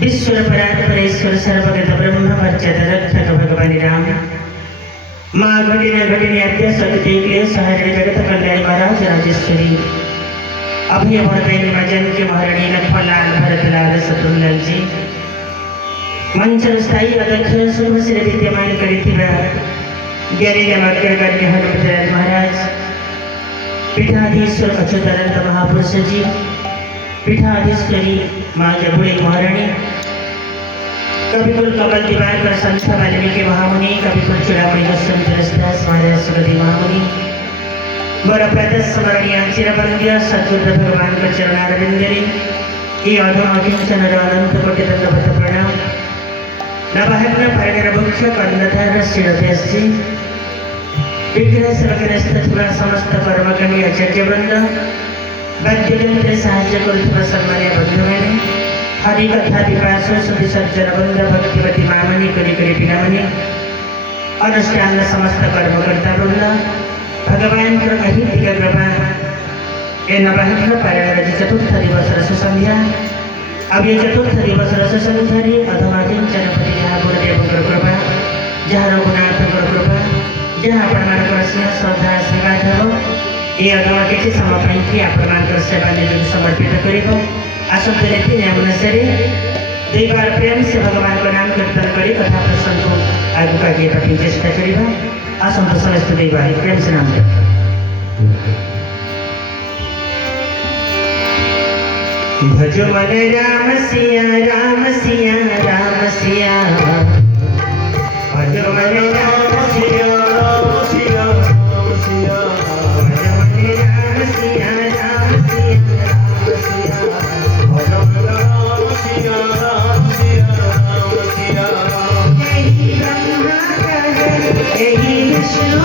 विश्वर परात्परेश्वर सर्वगत ब्रह्म वर्चत रक्षक भगवान राम माँ घटिने अद्य सतदेव सहरण जगत कल्याण महाराज राजेश्वरी अभय वरदायिनी माँ जानकी महारानी लक्ष्मणलाल भरतलाल शत्रुघ्न जी मंचन स्थायी अध्यक्ष शुभ श्री विद्यमान करिथिबा ज्ञानी वाक्यगण्य हनुमंतराज महाराज पीठाधीश्वर अच्युतानंद महापुरुष जी पीठाधीश्वरी माँ जबुड़ी महारानी कविकुल कमल दिवाकर संत वाल्मीकि महामुनि कविकुल चूड़ामणि गोस्वामी तुलसीदास महाराज सुगति महामुनि वर प्रदस स्मरणीय चिरवंद्य सद्गुरु भगवान का चरणारविंदरी ये अधोकिंचन अनंत कोटि दंडवत प्रणाम नवहग्न परिणरभुक्ष कर्णधार शिरभ्यस्ति विघ्न सर्वग्रस्तथुरा समस्त कर्मकर्मी आचार्यवृंद वाद्ययंत्र साहाय्य करुवा सम्मान्य बंधुମାନେ हरि कथा विपास सुधि सज्जन वृंद भक्तिवती मामनी करी पिनामनी अनुष्ठान समस्त कर्मकर्ता वृंद भगवान अहितिक कृपा ए नवहग्न पारायण चतुर्थ दिवस सुसंध्या अब ये चतुर्थ दिवस सुसंध्या अथवा किंचनपति जहाँ गुरुदेव कृपा जहाँ रघुनाथ कृपा जहाँ आपण स्नेह श्रद्धा आशीर्वाद हो ये अथवा किसी समय कि आपण सेवा निज समर्पित कर आसंत नीति नियम अनुसार दुई बार प्रेम से भगवान को नाम कीर्तन कर कथा प्रसंग को आगे आगे चेष्टा करवा आसंत समस्त दुई बार प्रेम से नाम भज मन राम सिया राम सिया राम सिया भज मन राम सिया राम सिया राम सिया भज मन राम सिया राम सिया राम सिया भज मन राम सिया राम सिया राम सिया यही ब्रह्मा कहे यही विष्णु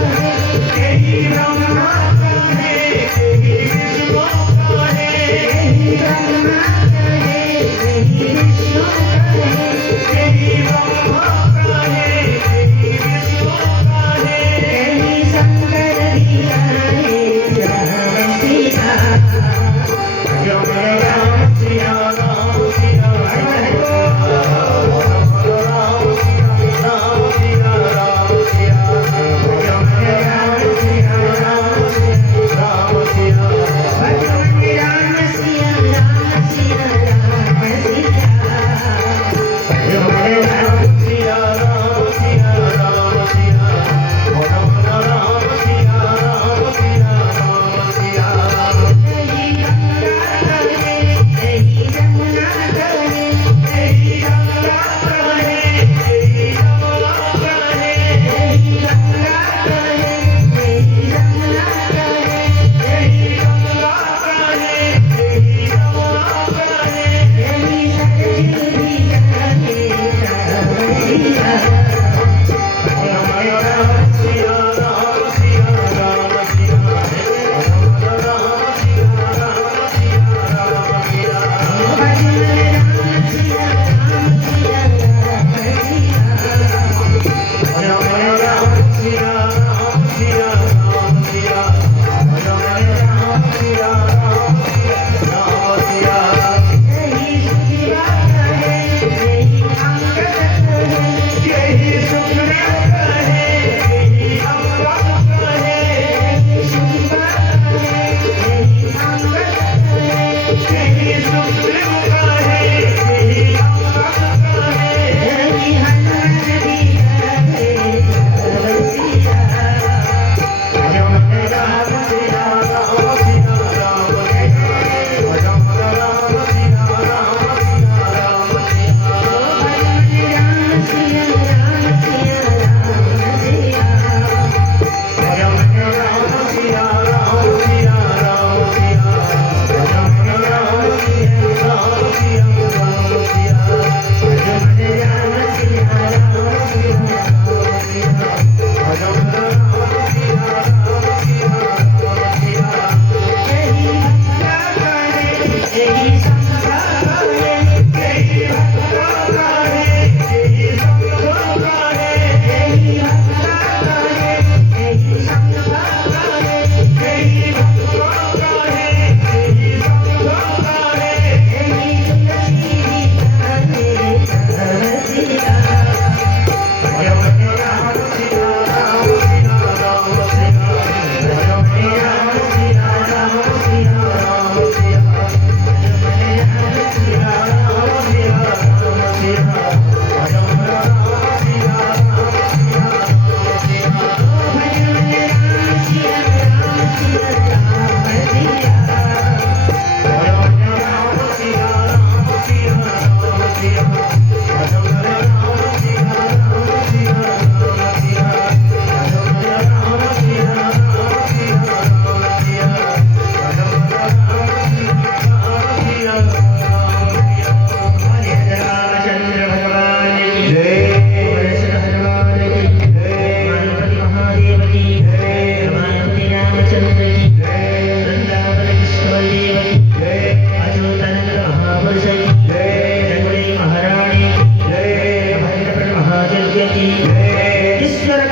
कहे यही ब्रह्मा कहे यही विष्णु कहे यही ब्रह्मा कहे यही विष्णु कहे यही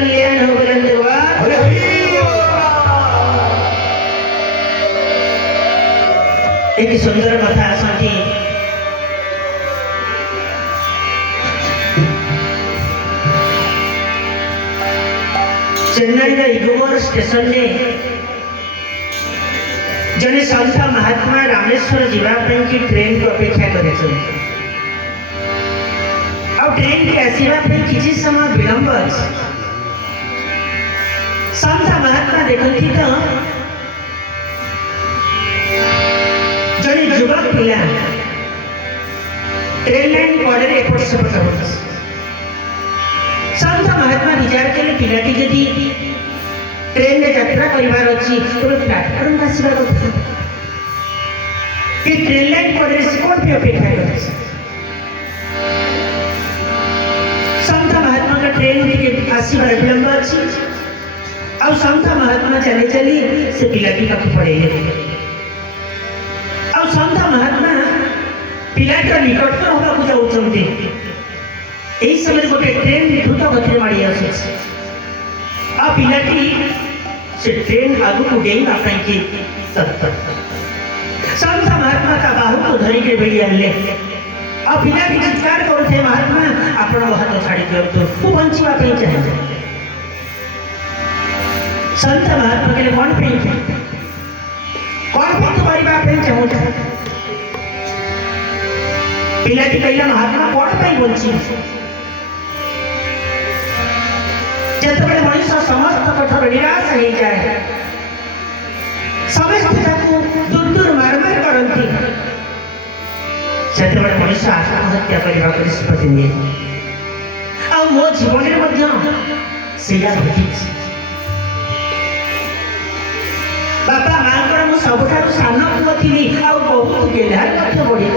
कल्याण हो बुलंदवा एक सुंदर कथा आसती चेन्नई इगमोर स्टेशन ने जने संत महात्मा रामेश्वर जीवाई की ट्रेन को अपेक्षा कर ट्रेन के आसवा किसी समय विलंब अच्छे संत महात्मा देखती तो जड़े युवक पिला ट्रेन लाइन कड़े एपट सेपट हो संत महात्मा विचार कले पिलाटी जदि ट्रेन में यात्रा करार अच्छी तेज प्लाटफर्म आसवा कथा कि ट्रेन लाइन कड़े से कौन भी अपेक्षा कर संत महात्मा का ट्रेन टिकेट आसबार विलंब अच्छी आ संत महात्मा चली चली से पिलाटी पाख पड़े आ संत महात्मा पिलाटर निकट होगा जाऊँगी यही समय गोटे ट्रेन द्रुत गति माड़ी आस पिलाटी से ट्रेन आगु डेवा कि संत महात्मा का बाहु को धरिके बेड़ी आनले आ पिलाटी चित्कार करुथे महात्मा आपण हाथ छाड़ी दिंतु मु बंचा चाहे संत महात्मा के कौन तू करने चाहूँ पिलाटी कहला महात्मा कौन बंची जब मनुष्य समस्त कठोर निराश हो जाए समस्त दूर दूर मारमार करती से मनुष्य आत्महत्या करने को निष्पत्ति निये आ मो जीवन से बापा माँ मु सब सान पुआ थी बहुत गेलार बढ़ी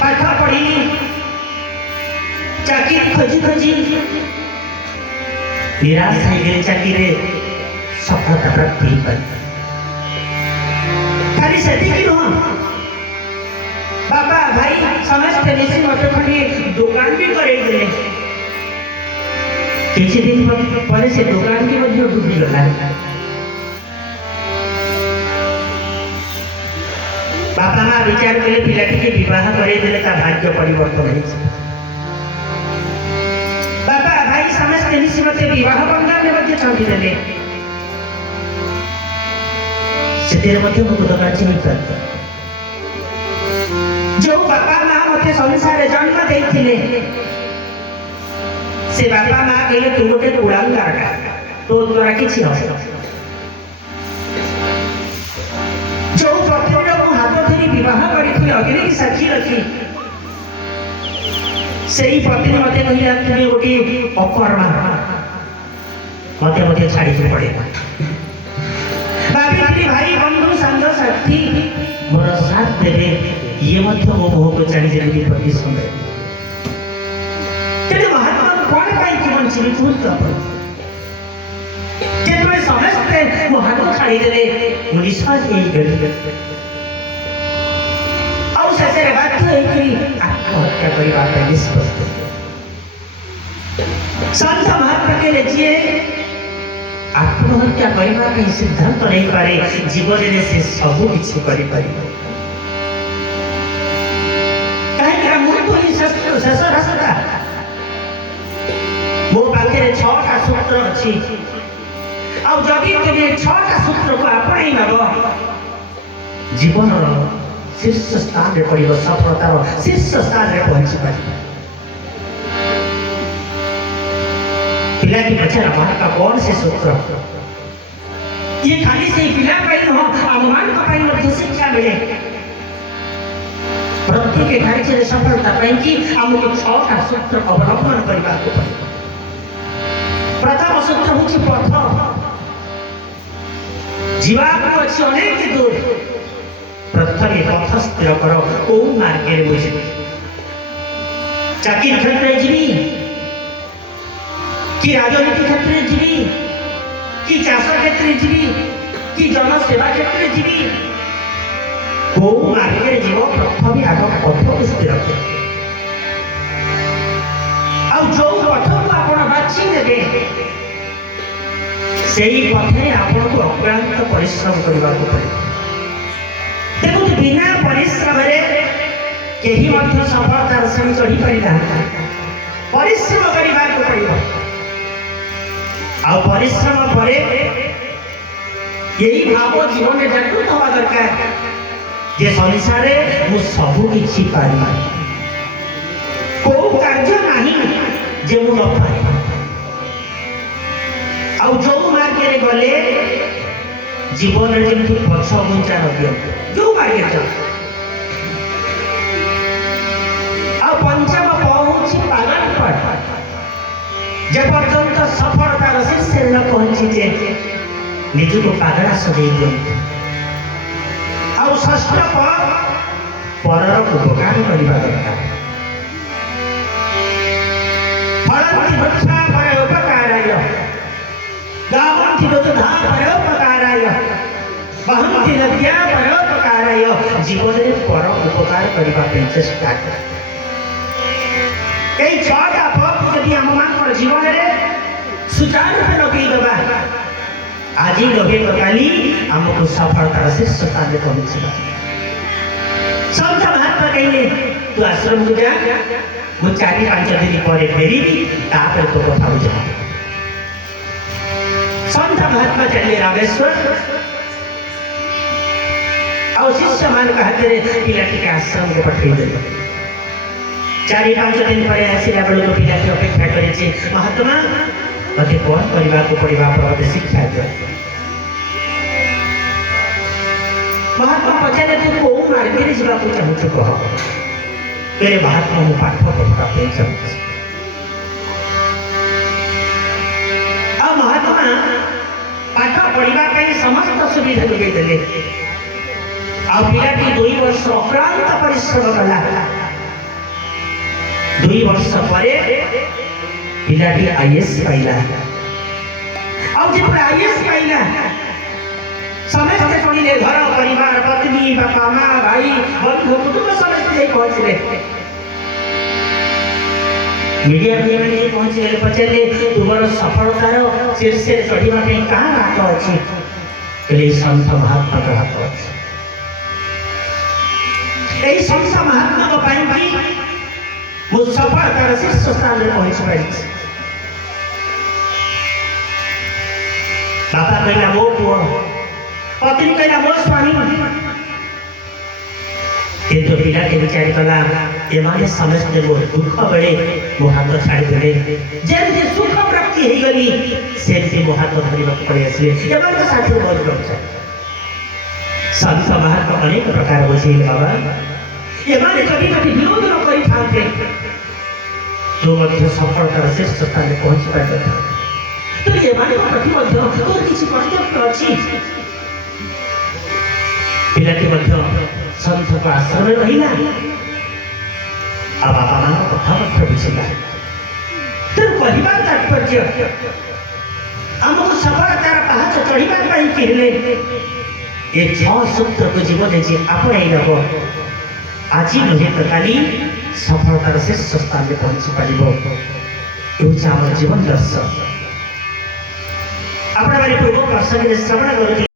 पाठ पढ़ी चाकरी खोजी खोजी निराश हो चाकरी सफलता प्राप्त खाली से नुह बापा भाई समस्त मिसी मत खंडे दुकान भी करे किसी दिन पर से दुकान की डूबीगला बापा माँ विचार कले पिलाटी के विवाह करे भाग्य परिवर्तन बापा भाई समस्त मिसी मत विवाह बंधन में छाड़ीदे से जो बापा माँ मत संसार जन्म देते से बापा माँ कहले तू गोटे कुलांगार तो द्वारा किसी जो पत्नी हाथ धरी विवाह करी अग्नि की साक्षी रखी से ही पत्नी मत कहला तुम्हें गोटे अकर्मा मत छाड़ी पड़े भाभी भाई बंधु सांग साथी मोर साथ देवे ये मो मुह को चढ़ी जाए प्रति समय महात्मा कौन पाई बंची समस्ते मो हाथ छाड़ीदे निश्वास शेष बाध्य आत्महत्या करने निष्पत्ति संत महात्मा के जी आत्महत्या करने सिद्धांत नहीं पारे जीवन में से सब किसी कहीं शेष रास्ता मो पाखे 6टा सूत्र अच्छी आदि तुम्हें 6टा सूत्र को आपणई नब जीवन शीर्ष स्थान में पड़ सफलतार शीर्ष स्थान में पहुंची पार पिलाटी पचार महात्मा कौन से सूत्र ये खाली से पिला अनुमान का शिक्षा मिले प्रत्येक कार्य सफलता कि आमको 6टा सूत्र अवलंबन करने को प्रथम सूत्र हूँ पथ जीवाक अच्छी अनेक दूर प्रथम पथ स्थिर कर कौ मार्गे बुझे चाकरी क्षेत्र जी कि राजनीति क्षेत्र जी कि चाष क्षेत्र जी कि जनसेवा क्षेत्र जी कौ मार्गे जीव प्रथम आग पथ को स्थिर कर जो पथ को आप बाछि नेबे सेही पथे आपको अक्लांत परिश्रम करबा को पड़े। देखो बिना परिश्रम रे केही मध्य सफलतार संग चढ़ी परिना परिश्रम करबा को पड़िबो। आ परिश्रम परे यही भाव जीवन में जागृत हवा दरकार जे संसार मु सबु किछि पारि को कार्य नाही जे मु न पारि आ जो मार्ग रे गले जीवन रे जेमति पछ गुंचा रबियो जो मार्ग रे आ पंचम पहुंची पागल पर जे पर्यंत सफलता शीर्ष न पहुंची जे निज को पागला सदै दियंती आ षष्ठ परर उपकार करबा दरकार। फलंति वृक्षा परोपकाराय गावन्ति वसुधा परोपकाराय वहन्ति नद्या परोपकाराय जीवन में पर उपकार करबा पे चेष्टा कर। एई छटा पद यदि हम मान जीवन में सुचारू रूपे लगे देबा आज लगे तो काली हमको सफलता शीर्ष स्थान में पहुंचेगा। संत महात्मा कहले तू आश्रम को जा मु 4-5 दिन पर फेरिबी तापर तो कथा बुझा। संत महात्मा चले रामेश्वर और शिष्य मान कहते रे पिलाटी के आश्रम को पठेई दे। 4-5 दिन पर आसिला बेल को पिलाटी अपेक्षा करे छे महात्मा मते कौन परिवार को परिवार पर शिक्षा दे। महात्मा पचारे तू को मार्ग रे जीवा को चाहू कह तेरे महात्मा मु पाठ पढ़ा पे चाहू। आ महात्मा पाठ पढ़िबा कई समस्त सुविधा जोगे देले। आ पिलाटी 2 वर्ष अक्लांत परिश्रम कला 2 वर्ष परे पिलाटी आईएएस पाइला। अब जे आईएएस पाइला समस्त शुणिले घर परिवार पत्नी बापा माँ भाई बंधु कुटुंब समस्त जाई पहुंचले। मीडिया में पहुंचले पचारे तुमर सफलतार शीर्ष चढ़ा कहाँ हाथ अच्छी कहले संत महात्मा का हाथ अच्छे। यही संत महात्मा को मु सफलतार शीर्ष स्थान में पहुंच पाई। बापा कहला मो पुओ पत्नी कहला मो स्वामी किंतु पिला के विचार कला एमाने समस्त मो दुख बेले मो हाथ छाड़ी देले जे सुख प्राप्ति हे गली से मो हाथ धरिबा पड़े आसले एमान का साथी बहुत लोग संत महात्मा अनेक प्रकार बुझेले बाबा एमाने कभी कभी विरोध न करी थाते जो मध्य सफलतार शीर्ष स्थान में पहुंच पाता था। तो एमाने प्रति मध्य तोर किछि कर्तव्य अछि। पिलाटी मध्य संत को आश्रम में रहिला आ बापा मान कथा बुझिला। तो कहवा तात्पर्य हमको सफलतार पहाच चढ़ा कहले ये 6 सूत्र को जीवन जे आपणाई नब आज नुहे तो काली सफलतार शीर्ष स्थान में पहुंची पार आम जीवन दर्शन। अपना पूर्व प्रसंग श्रवण कर